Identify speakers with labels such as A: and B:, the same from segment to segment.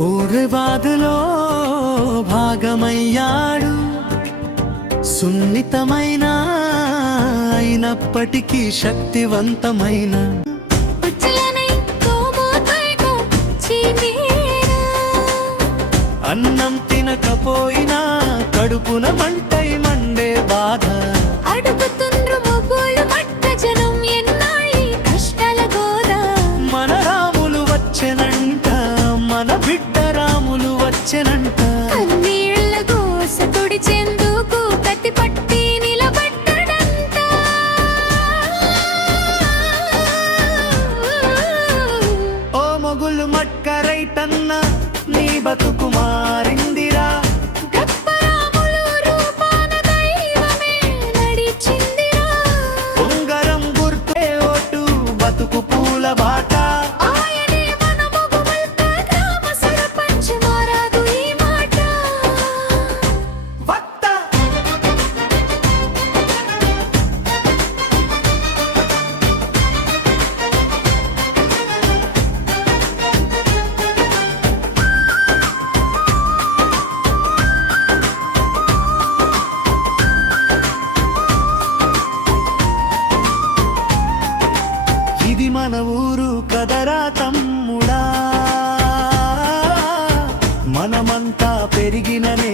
A: ఊరుబాదులో భాగమయ్యాడు. సున్నితమైన అయినప్పటికీ శక్తివంతమైన వచ్చెనంట
B: కన్నీళ్ళ గోస తుడిచేందుకు కత్తి పట్టి నిలబడ్డాడంట.
A: ఓ మొగులు మక్క రైతన్న నీ బతుకు మారిందిరా. కదరా తమ్ముడా మనమంతా పెరిగిననే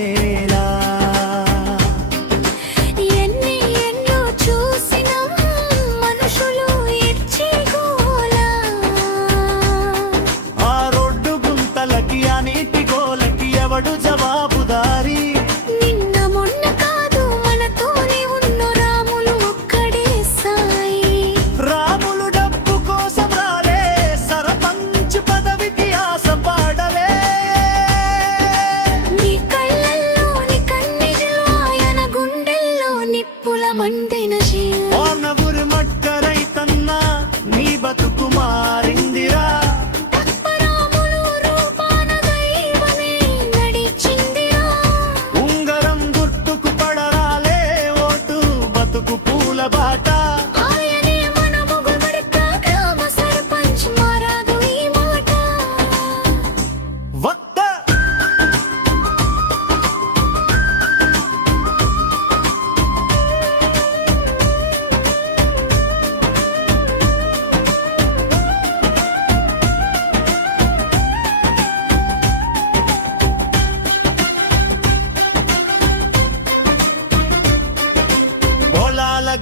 A: Monday.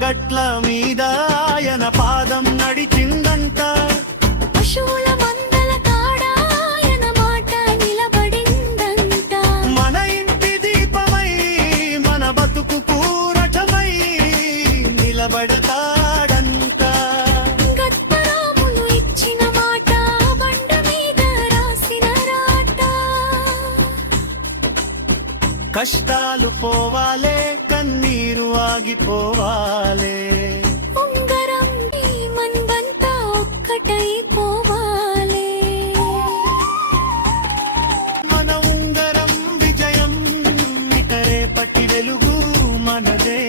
A: గట్ల మీద ఆయన పాదం నడిచిందంట.
B: పశువుల మందల కాడాయన మాట నిలబడిందంట.
A: మన ఇంటి దీపమై మన బతుకు కూరటమై నిలబడతాడంట.
B: ఇచ్చిన మాట బండ మీద రాసిన రాత
A: కష్టాలు పోవాలే కన్ని ఆగిపోవాలే
B: ఉంగరం నీ మన ఉంగరం విజయం ఇక రేపటి వెలుగు మనదే